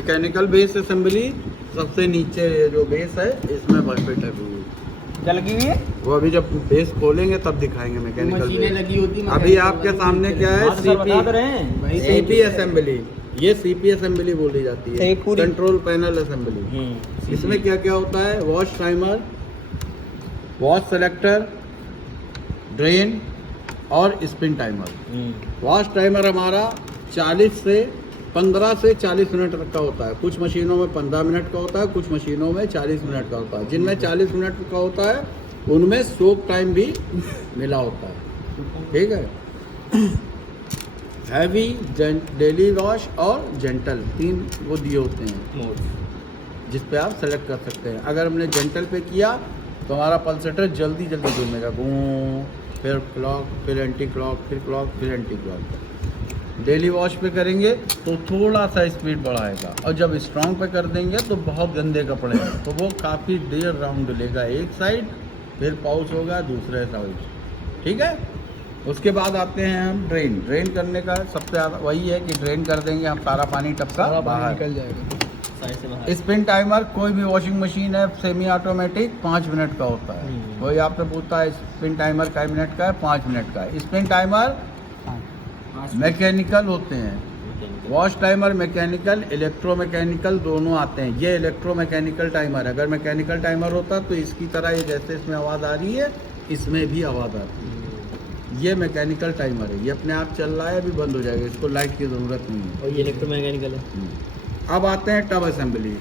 Mechanical base assembly सबसे नीचे ये जो बेस है इसमें फिट है। क्या लगी हुई है? वो अभी जब बेस खोलेंगे तब दिखाएंगे मैकेनिकल मशीनें लगी होती। अभी आपके सामने क्या है सीपी असेंबली। ये सीपी असेंबली बोली जाती है, कंट्रोल पैनल असेंबली। इसमें क्या क्या होता है? Wash timer, wash selector, drain और स्पिन टाइमर। वॉश टाइमर हमारा 15 से 40 मिनट तक का होता है। कुछ मशीनों में 15 मिनट का होता है, कुछ मशीनों में 40 मिनट का होता है। जिनमें 40 मिनट का होता है उनमें सोक टाइम भी मिला होता है। ठीक है। हैवी, डेली वॉश और जेंटल, 3 वो दिए होते हैं जिस पे आप सेलेक्ट कर सकते हैं। अगर हमने जेंटल पे किया तो हमारा पल्सेटर जल्दी घूमेगा, फिर क्लॉक, फिर एंटी क्लॉक, फिर क्लॉक, फिर एंटी क्लॉक। डेली वॉश पे करेंगे तो थोड़ा सा स्पीड बढ़ाएगा, और जब स्ट्रॉन्ग पे कर देंगे तो बहुत गंदे कपड़े हैं तो वो काफ़ी देर राउंड लेगा एक साइड, फिर पाउच होगा दूसरे साइड। ठीक है। उसके बाद आते हैं हम ड्रेन करने का। सबसे ज़्यादा वही है कि ड्रेन कर देंगे हम, सारा पानी टपका बाहर निकल जाएगा। स्पिन टाइमर, कोई भी वॉशिंग मशीन है सेमी ऑटोमेटिक 5 मिनट का होता है। कोई आपसे पूछता है स्पिन टाइमर कै मिनट का है? 5 मिनट का है। स्पिन टाइमर मैकेनिकल होते हैं। Wash timer mechanical, electro mechanical दोनों आते हैं। ये इलेक्ट्रो मैकेनिकल टाइमर है। अगर मैकेनिकल टाइमर होता तो इसकी तरह ये जैसे इसमें आवाज़ आ रही है इसमें भी आवाज़ आती है। ये मैकेनिकल टाइमर है, ये अपने आप चल रहा है, अभी बंद हो जाएगा, इसको लाइट की ज़रूरत नहीं है। और ये इलेक्ट्रो मैकेनिकल है। अब आते हैं टब असेंबली।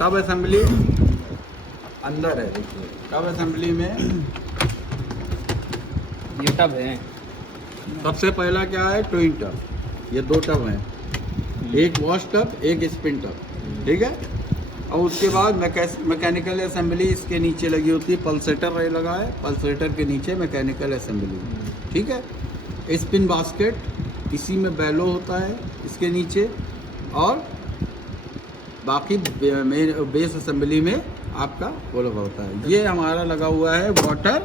टब असेंबली अंदर है, देखिए टब असेंबली में ये टब है। सबसे पहला क्या है? Twin tub. ये 2 टब हैं, एक वॉश टब, एक स्पिन टब। ठीक है। और उसके बाद मैकेनिकल असेंबली इसके नीचे लगी होती है, पल्सेटर लगा है, पल्सेटर के नीचे मैकेनिकल असेंबली। ठीक है। स्पिन बास्केट, इसी में बैलो होता है इसके नीचे, और बाकी बेस असेंबली में आपका वो लगा होता है। ये हमारा लगा हुआ है वाटर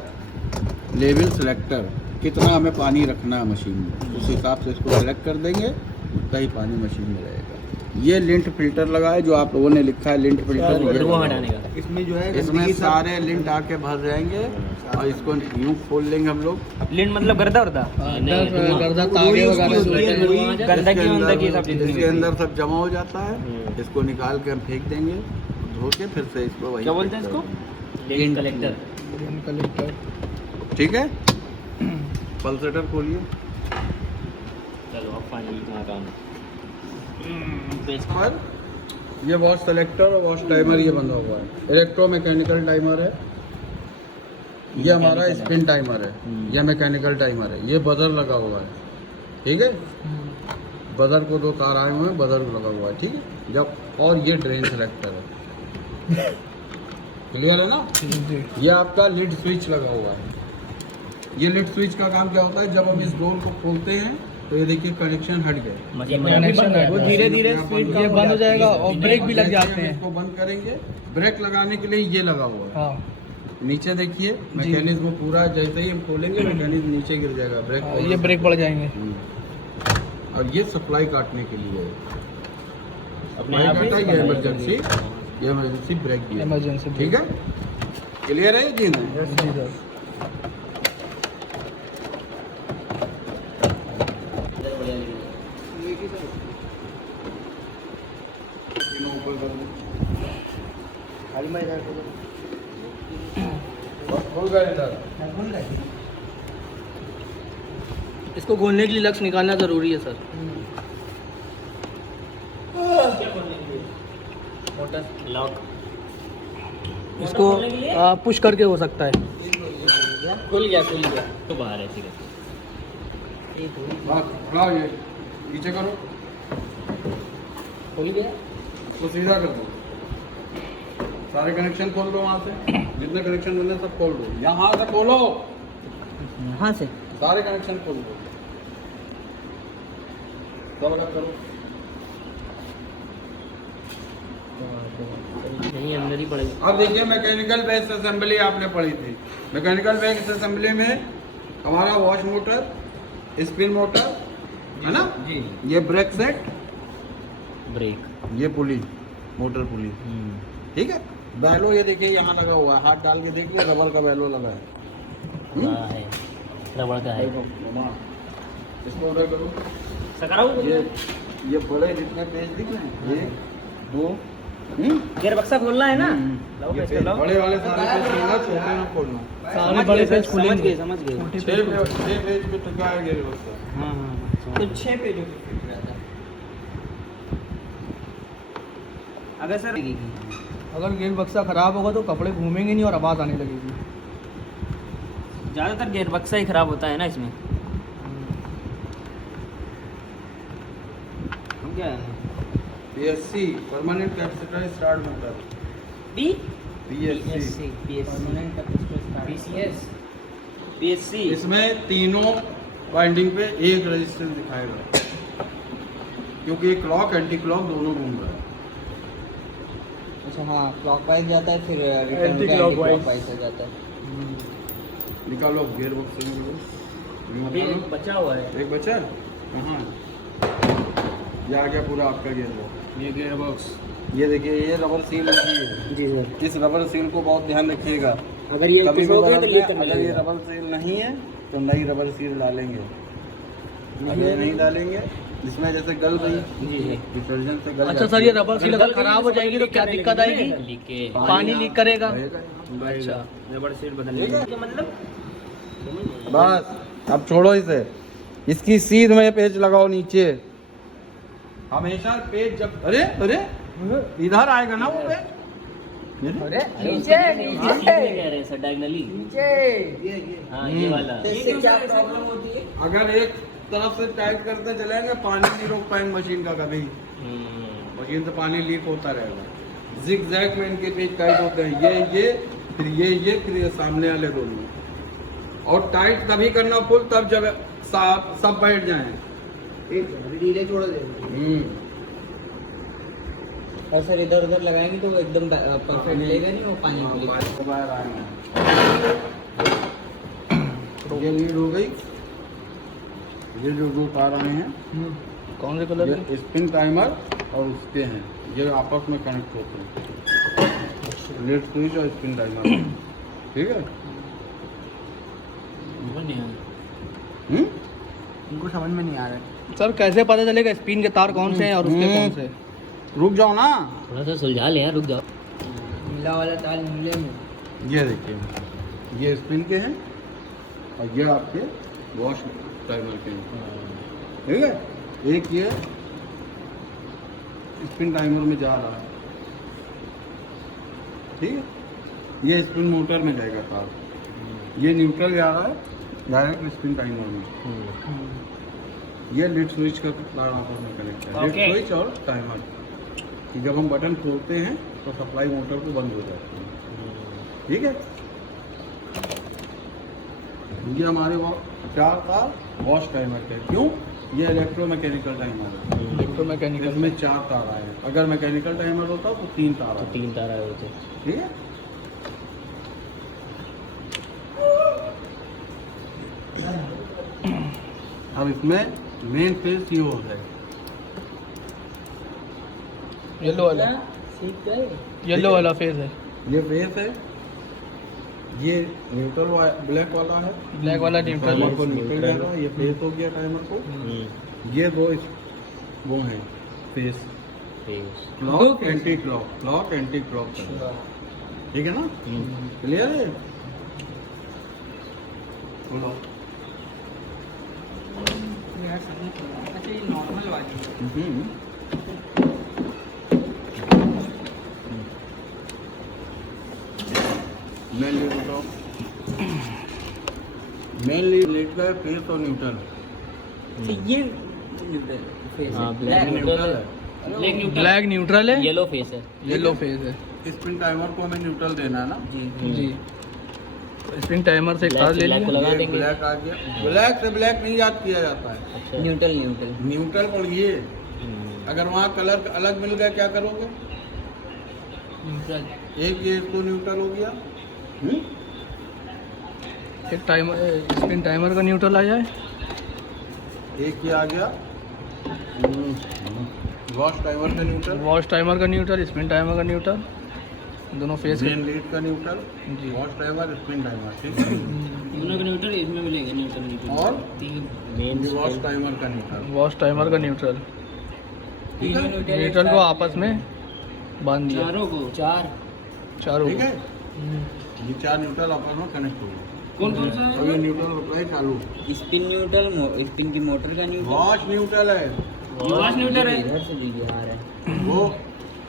लेवल सिलेक्टर, कितना हमें पानी रखना है मशीन में उस हिसाब से इसको सेलेक्ट कर देंगे, उतना ही पानी मशीन में रहेगा। ये लिंट फिल्टर लगा है, जो आप लोगों ने लिखा है लिंट फिल्टर, वो हटाने का। इसमें जो है इसमें सारे लिंट आके भर जाएंगे, और इसको यूँ खोल लेंगे हम लोग। लिंट मतलब गर्दा गर्दा तागे इसके अंदर सब जमा हो जाता है। इसको निकाल के हम फेंक देंगे, धो के फिर से इसको वही क्या बोलते हैं इसको? Lint collector. ठीक है। पल्सेटर खोलिए। चलो अब फाइनली तुम्हारा काम। ये वॉश सेलेक्टर और वॉश टाइमर ये बंधा हुआ है। इलेक्ट्रो मैकेनिकल टाइमर है। ये हमारा स्पिन टाइमर है, ये मैकेनिकल टाइमर है। ये बजर लगा हुआ है। ठीक है। बजर को 2 तार आए हुए हैं, बजर लगा हुआ है। ठीक है। जब और ये ड्रेन सेलेक्टर है। क्लियर है ना? ये आपका लिड स्विच लगा हुआ है। ये लिड स्विच का काम क्या होता है? जब हम इस डोर को खोलते हैं तो ये देखिए कनेक्शन हट गए, वो धीरे धीरे ये बंद हो जाएगा और ब्रेक भी लग जाते हैं। इसको बंद करेंगे, ब्रेक लगाने के लिए ये लगा हुआ है। हाँ। नीचे देखिए मैकेनिज्म पूरा, जैसे ही हम खोलेंगे मैकेनिज्म नीचे गिर जाएगा, ब्रेक ये ब्रेक पड़ जाएंगे। और ये सप्लाई काटने के लिए सप्लाई काटा, ये इमरजेंसी, ये इमरजेंसी ब्रेक भी इमरजेंसी। ठीक है। क्लियर है जी? जी सर। इसको खोलने के लिए लक्ष्य निकालना जरूरी है सर। मोटर लॉक, इसको पुश करके हो सकता है। खुल गया तो बाहर है। ठीक है। ये पीछे करो, खुल गया तो सीधा कर दो। सारे कनेक्शन खोल दो, वहाँ से जितने कनेक्शन मिले सब खोल दो। यहाँ से खोलो, यहाँ से सारे कनेक्शन खोल दो, सब अलग करो। नहीं अंदर ही पड़ेगी। अब देखिए मैकेनिकल बेस असेंबली आपने पढ़ी थी। मैकेनिकल बेस असेंबली में हमारा वॉश मोटर, स्पिन मोटर है ना जी। ये ब्रेक सेट, ब्रेक। ये पुली, मोटर पुली, ठीक है। बैलो ये देखिए यहाँ लगा हुआ है, हाथ डाल के देखिए रबर का बैलो लगा है। है रबड़ का है। इसको ऑर्डर करो। सकराऊ ये बड़े जितने पेज दिख रहे हैं, 1 2 गियर बक्सा खोलना है ना। ये पेज, बड़े वाले सारे पेज खोलना, छोटे ना खोलना। सारे बड़े पेज खुलेंगे। समझ गए। 6 पेज पे टका है ये बक्सा। हाँ तो 6 पेजों पे रहता है। अगर सर अगर गियर बक्सा खराब होगा तो कपड़े घूमेंगे नहीं और आवाज़ आने लगेगी। ज़्यादातर गियर बक्सा ही खराब होता है ना इसमें। क्या है PSC permanent capacitor start motor. B PSC PSC इसमें तीनों वाइंडिंग पे एक रेजिस्टेंस दिखाएगा, क्योंकि ये क्लॉक एंटी क्लॉक दोनों घूम रहा है। अच्छा हाँ, क्लॉकवाइज जाता है फिर Anti clockwise हो जाता है। निकालो गियर बॉक्स से। अभी एक बचा हुआ है। एक बचा कहाँ? ये आ गया पूरा आपका गियर बॉक्स। ये गियर बॉक्स, ये देखिए ये रबर सील लगी है। जी सर। इस रबर सील को बहुत ध्यान रखिएगा। अगर ये कभी भी हो गया तो ये अगर ये रबर सील नहीं है तो नई रबर सील डालेंगे। अगर ये नहीं डालेंगे, जिसमें जैसे गल रही जी जी। डिटर्जेंट से गल अच्छा सर, ये रबर सील अगर खराब हो जाएगी तो क्या दिक्कत आएगी? लीकेज पानी लीक करेगा। अच्छा रबड़ सीट बदलने का मतलब बस अब छोड़ो इसे। इसकी सीध में पेच लगाओ नीचे। हमेशा पेच जब अरे अरे इधर आएगा ना वो पेच। अरे नीचे कह रहे हैं सर, डायगनली हाँ ये वाला। इससे क्या प्रॉब्लम होती है? अगर एक तरफ से टाइट करते चलेंगे, पानी नहीं रोक पाएंगे मशीन का कभी। मशीन से पानी लीक होता रहेगा। जिग जैग में इनके पेच टाइट होते हैं, ये फिर ये सामने वाले दोनों। और टाइट तभी करना फुल तब जब सब बैठ जाएं। ढीले छोड़ दे। और सर इधर उधर लगाएंगे तो वो एकदम परफेक्ट लेगा नहीं, वो पानी में बाहर बाहर आएंगे। ये लीड हो गई। ये जो दो तार आए हैं, कौन से कलर ये स्पिन टाइमर और उसके हैं, ये आपस में कनेक्ट होते हैं। लीड स्विच और स्पिन टाइमर, ठीक है। इनको समझ में नहीं आ रहा है सर। कैसे पता चलेगा स्पिन के तार कौन से हैं और उसके कौन से? रुक जाओ ना, थोड़ा सा सुलझा ले यार, रुक जाओ। नीला वाला तार नीले में। ये देखिए, ये स्पिन के हैं और ये आपके वॉश टाइमर के हैं, ठीक है। एक ये स्पिन टाइमर में जा रहा है, ठीक है। ये स्पिन मोटर में जाएगा तार, ये न्यूट्रल जा रहा है डायरेक्ट स्पिन टाइमर में। ये लीड स्विच का तार आपस में कनेक्ट है। लीड स्विच और टाइमर कि जब हम बटन खोलते हैं तो सप्लाई मोटर को बंद हो जाती है, ठीक है। ये हमारे वो 4 तार वॉश टाइमर के। क्यों? ये इलेक्ट्रोमैकेनिकल टाइमर है। इलेक्ट्रोमैकेनिकल इसमें 4 तार आए हैं। अगर मैकेनिकल टाइमर होता तो 3 तार आते, 3 तार आए होते। ठीक है। अब इसमें मेन फेस ये हो है, येलो वाला। येलो वाला फेज है। ये फेस है, ये न्यूट्रल ब्लैक वाला है। ब्लैक वाला न्यूट्रल टाइमर को न्यूट्रल दे रहा है, ये फेस हो गया टाइमर को। ये दो वो हैं face, clock anti clock, clock anti clock, ठीक है ना। क्लियर है? बोलो। अच्छा ये नॉर्मल वाली मेन लीड का है फेस और न्यूट्रल। ये ब्लैक न्यूट्रल है, येलो फेस है। येलो फेज है। स्पिन टाइमर को हमें न्यूट्रल देना है ना जी। स्पिन टाइमर से तार ले ब्लैक को लिया। लगा ये देंगे। ब्लैक आ गया। ब्लैक से ब्लैक नहीं याद किया जाता है, अच्छा। न्यूट्रल और ये। अगर वहाँ कलर अलग मिल गया क्या करोगे? एक ये इसको न्यूट्रल हो गया, एक टाइमर स्पिन टाइमर का न्यूट्रल आ जाए। एक ये आ गया, वॉश टाइमर का न्यूट्रल, वॉश टाइमर का न्यूट्रल, स्पिन टाइमर का न्यूट्रल, दोनों फेस मेन लीड का न्यूट्रल, जी। वॉश टाइमर, स्पिन टाइमर, ठीक है। दोनों का न्यूट्रल इसमें मिलेगा, न्यूट्रल और मेन वॉश टाइमर का न्यूट्रल, वॉश टाइमर का न्यूट्रल, ठीक है, न्यूट्रल को आपस में बांध दिया, चारों को चारों ठीक को। है। ये 4 न्यूट्रल आपस में कनेक्ट हो गए। कौन कौन सा है? और ये न्यूट्रल होता है चालू, स्पिन न्यूट्रल, स्पिन की मोटर का न्यूट्रल, वॉश न्यूट्रल है, वॉश न्यूट्रल है, इधर से दीजिए आ रहा है वो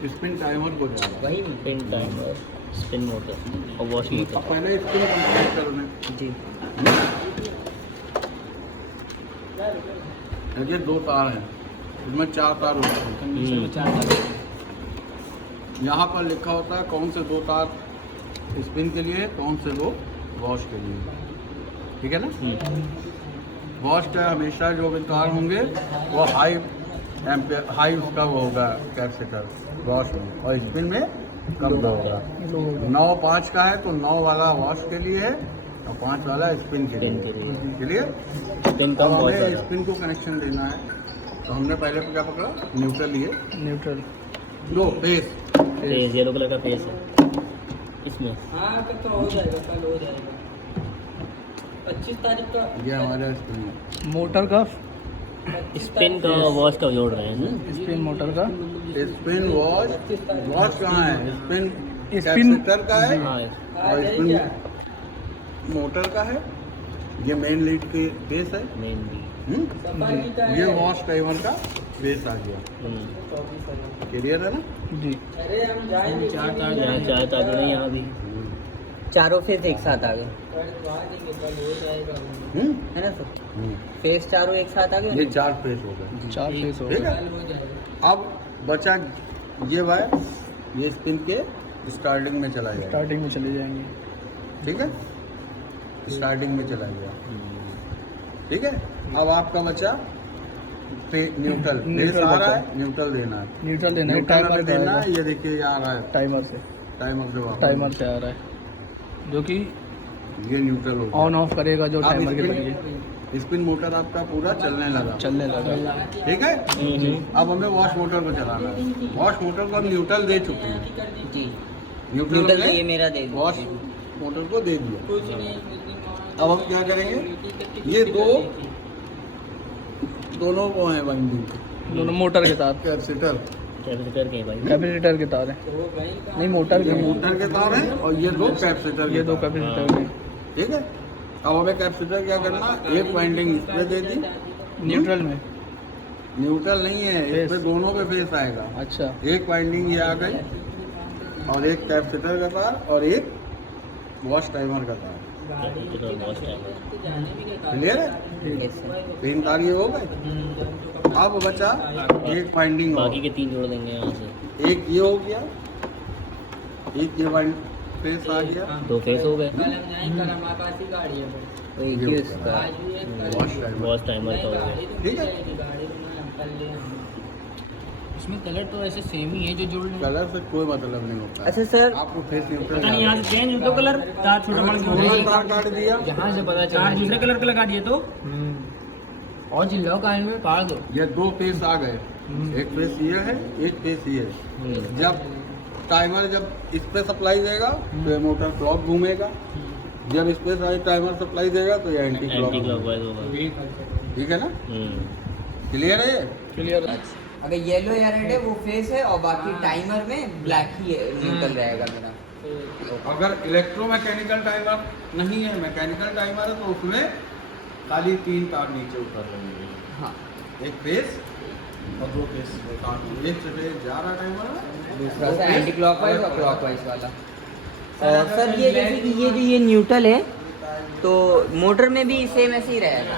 स्पिन टाइमर को जा रहा है। वही स्पिन टाइमर, स्पिन मोटर और वॉश अब मोटर। पहले स्पिन कंप्लीट कर लें। जी देखिए 2 तार हैं, इसमें 4 तार होते हैं। कंडीशन में 4 तार। यहाँ पर लिखा होता है कौन से 2 तार स्पिन के लिए, कौन से 2 वॉश के लिए, ठीक है ना। वॉश का हमेशा जो भी तार होंगे वो हाई एम्पियर, हाई उसका वो होगा कैपेसिटर वॉश में, और स्पिन में कम का होगा। 9-5 का है तो 9 वाला वॉश के लिए है और 5 वाला स्पिन के स्पिन के लिए, लिए। क्लियर। स्पिन अब कम बहुत हमें ज़्यादा। स्पिन को कनेक्शन देना है, तो हमने पहले क्या पकड़ा, न्यूट्रल लिए, न्यूट्रल दो फेस, फेस येलो कलर का फेस है इसमें। हाँ तो हो जाएगा, कल हो जाएगा 25 तारीख का। ये हमारा स्पिन है। मोटर का, स्पिन का वॉश का जोड़ रहे हैं ना। स्पिन मोटर का, स्पिन वॉश, वॉश कहाँ है, स्पिन स्पिन कैपेसिटर का है हाँ और स्पिन मोटर का है। ये मेन लीड के बेस है, मेन भी। ये वॉश टाइमर का बेस आ गया, क्लियर है ना। जी। 4 तार यहाँ, 4 तार नहीं, यहाँ भी चारों फेस एक साथ आ गए, हम्म? है ना सर। हम्म। फेस चारों एक साथ आ गए। ये 4 फेस हो गए, 4 फेस हो ठीक गए। है। अब बचा ये वायर, ये स्पिन के स्टार्टिंग में चला जाएगा, स्टार्टिंग में चले जाएंगे। ठीक है, स्टार्टिंग में चला गया, ठीक है। अब आपका बचा न्यूट्रल, बेस न्यूट्रल आ रहा बचा। है, न्यूट्रल देना है, न्यूट्रल देना है, न्यूट्रल टाइमर में देना है। ये देखिए ये आ रहा है टाइमर से, टाइमर से वापस, टाइमर से आ रहा है, जो कि ये न्यूट्रल हो ऑन ऑफ करेगा जो अब टाइमर के जरिए स्पिन, स्पिन मोटर आपका पूरा चलने लगा, चलने लगा। ठीक है। अब हमें वॉश मोटर को चलाना है। वॉश मोटर को हम न्यूट्रल दे चुके हैं, जी न्यूट्रल न्यूट्रल हमने ये मेरा दे दो। वॉश मोटर को दे दिया। अब हम क्या करेंगे, ये दोनों वो हैं वाइंडिंग, दोनों मोटर के तार, कैपेसिटर, कैपेसिटर के भाई। कैपेसिटर के तार हैं, नहीं मोटर ये के, मोटर के तार हैं और ये 2 कैपेसिटर ये के 2 तार हैं, कैपेसिटर हैं। ठीक है। अब हमें कैपेसिटर क्या करना, एक वाइंडिंग इस पे दे दी, न्यूट्रल में, न्यूट्रल नहीं है, इस फेस। पे दोनों पे फेस आएगा। अच्छा, एक वाइंडिंग ये आ गई और एक कैपेसिटर का तार और एक वॉश टाइमर का तार, कैपेसिटर और वॉश टाइमर। क्लियर है। Yes, sir। 3 तार ये हो गए। अब बचा एक वाइंडिंग और, बाकी के 3 जोड़ देंगे यहाँ से। एक ये हो गया, एक ये वाइंड फेस आ गया, 2 फेस हो गए। ये ये उसका उसका वॉश टाइमर, वॉश टाइमर का हो गया। ठीक है। इसमें कलर तो ऐसे सेम ही है जो जोड़ रहे हैं। कलर से कोई मतलब नहीं होता है। अच्छा सर, आपको फेस न्यूट्रल पता नहीं यहाँ से चेंज हो तो कलर तार छोटा बड़ा दोनों तार काट दिया, यहाँ से पता चला दूसरे कलर का लगा दिए तो और जिला का में पाड़ दो। ये 2 फेस आ गए, एक फेस ये है, एक फेस ये है। जब टाइमर जब इस पे सप्लाई देगा तो ये मोटर क्लॉक घूमेगा, जब इस पे टाइमर सप्लाई देगा तो ये एंटी एंटी क्लॉक, क्लॉकवाइज होगा। ठीक है ना, क्लियर है ये? क्लियर। अगर येलो या रेड है वो फेस है और बाकी टाइमर में ब्लैक ही न्यूट्रल रहेगा मेरा। अगर इलेक्ट्रोमैकेनिकल टाइमर नहीं है, मैकेनिकल टाइमर है, तो उसमें खाली 3 तार नीचे उतर रहे हैं, हाँ, एक फेस और 2 फेस, एक से जा रहा टाइमर है, दूसरा से एंटी क्लॉकवाइज और क्लॉकवाइज वाला। और सर ये जैसे कि ये जो ये न्यूट्रल है तो मोटर में भी सेम ऐसे ही रहेगा।